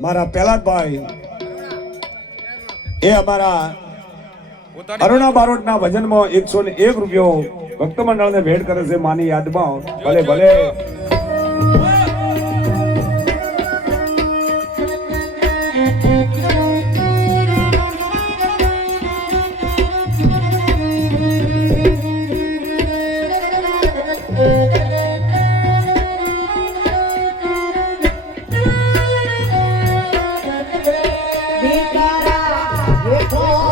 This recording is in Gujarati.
મારા પહેલા ભાઈ એ અમારા અરુણા બારોટના ભજનમાં 101 રૂપિયો ભક્ત મંડળને ભેટ કરે છે માની યાદમાં. ભલે ભલે Oh